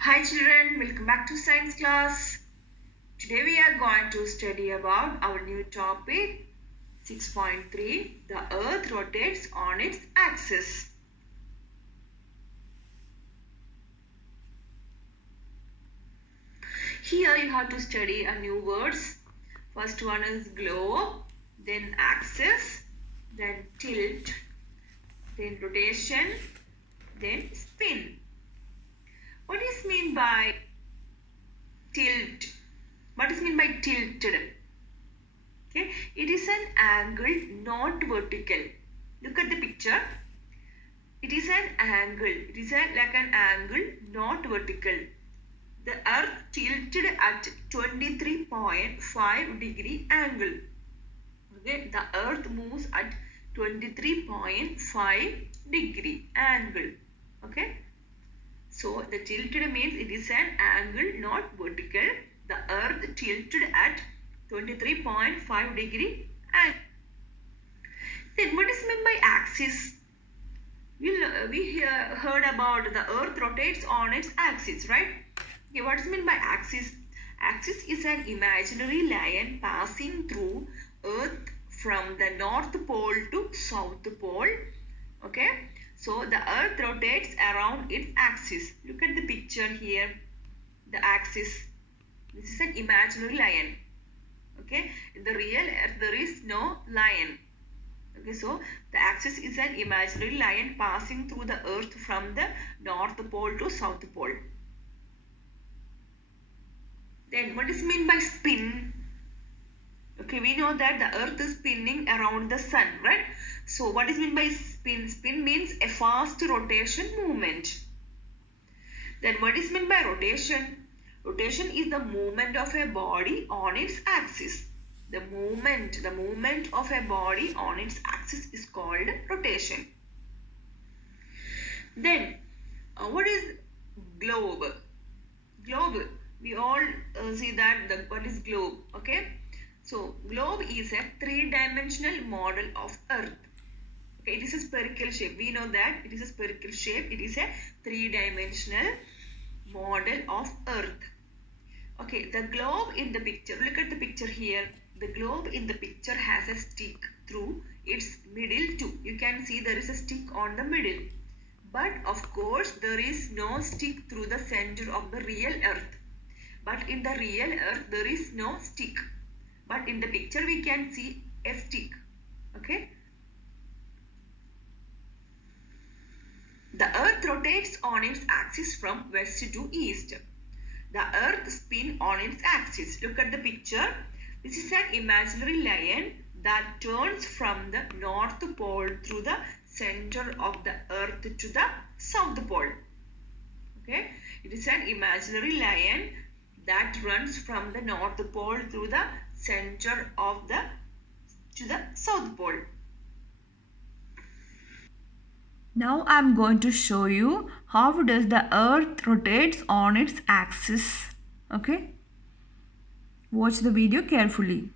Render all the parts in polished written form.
Hi children, welcome back to science class. Today we are going to study about our new topic 6.3. The earth rotates on its axis. Here you have to study a new words. First one is globe, then axis, then tilt, then rotation, then spin. What is mean by tilt? What is mean by tilted? Okay, it is an angle, not vertical. Look at the picture. It is an angle. It is like an angle, not vertical. The earth tilted at 23.5 degree angle. Okay, the earth moves at 23.5 degree angle. Okay. So the tilted means it is an angle, not vertical. The earth tilted at 23.5 degree angle. Then what is meant by axis? We heard about the earth rotates on its axis, right? Okay, what is meant by axis? Axis is an imaginary line passing through earth from the north pole to south pole. Okay. So the earth rotates around its axis. Look at the picture here. The axis. This is an imaginary line. Okay. In the real earth there is no line. Okay. So the axis is an imaginary line passing through the earth from the north pole to south pole. Then what is meant by spin? Okay, we know that the earth is spinning around the sun, right? So what is meant by spin? Spin means a fast rotation movement. Then what is meant by rotation? Rotation is the movement of a body on its axis. The movement of a body on its axis is called rotation. Then what is globe? Globe. We all see that what is globe. Okay. So globe is a three-dimensional model of earth. Okay, it is a spherical shape. We know that it is a spherical shape. It is a three-dimensional model of earth. Okay, the globe in the picture. Look at the picture here. The globe in the picture has a stick through its middle too. You can see there is a stick on the middle. But of course, there is no stick through the center of the real earth. But in the real earth, there is no stick. But in the picture, we can see a stick. Okay. The earth rotates on its axis from west to east. The earth spins on its axis. Look at the picture. This is an imaginary line that turns from the north pole through the center of the earth to the south pole. Okay. It is an imaginary line that runs from the north pole through the center of the to the south pole. Now I am going to show you how does the earth rotates on its axis. Okay? Watch the video carefully.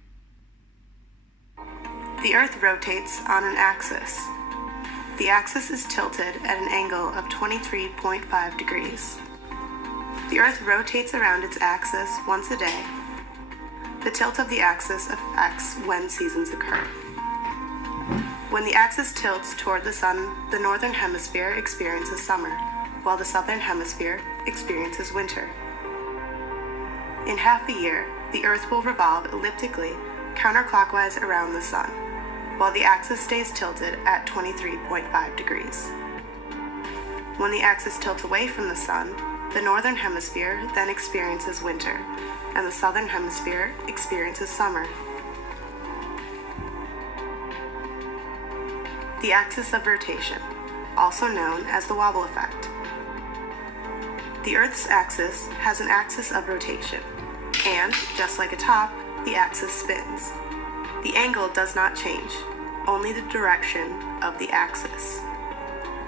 The earth rotates on an axis. The axis is tilted at an angle of 23.5 degrees. The earth rotates around its axis once a day. The tilt of the axis affects when seasons occur. When the axis tilts toward the sun, the northern hemisphere experiences summer, while the southern hemisphere experiences winter. In half a year, the earth will revolve elliptically counterclockwise around the sun, while the axis stays tilted at 23.5 degrees. When the axis tilts away from the sun, the northern hemisphere then experiences winter, and the southern hemisphere experiences summer. The axis of rotation, also known as the wobble effect. The Earth's axis has an axis of rotation, and, just like a top, the axis spins. The angle does not change, only the direction of the axis.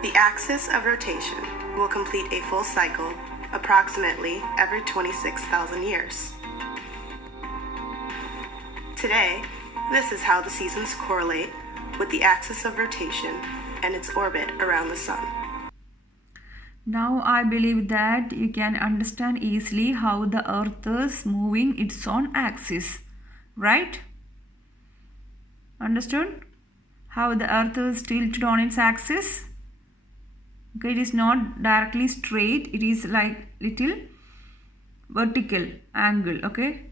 The axis of rotation will complete a full cycle approximately every 26,000 years. Today, this is how the seasons correlate with the axis of rotation and its orbit around the sun. Now I believe that you can understand easily how the earth is moving its own axis, right? Understood? How the earth is tilted on its axis? Okay, it is not directly straight, it is like little vertical angle, okay?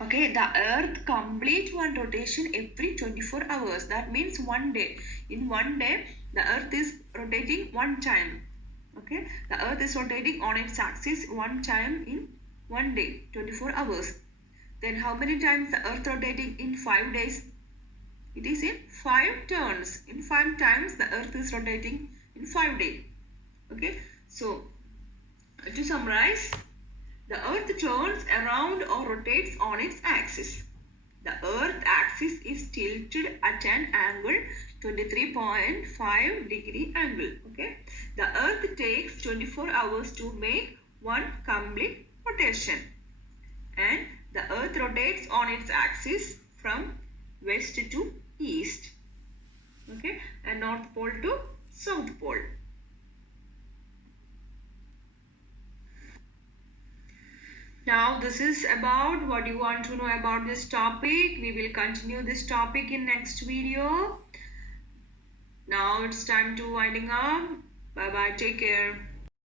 Okay, the earth complete one rotation every 24 hours. That means one day. In one day, the earth is rotating one time. Okay, the earth is rotating on its axis one time in one day, 24 hours. Then how many times the earth rotating in 5 days? It is in 5 turns. In 5 times the earth is rotating in 5 days. Okay, so to summarize, the earth turns around or rotates on its axis. The earth axis is tilted at an angle 23.5 degree angle. Okay, the earth takes 24 hours to make one complete rotation, and the earth rotates on its axis from west to east, okay, and north pole to south pole. Now this is about what you want to know about this topic. We will continue this topic in next video. Now it's time to winding up. Bye bye, take care.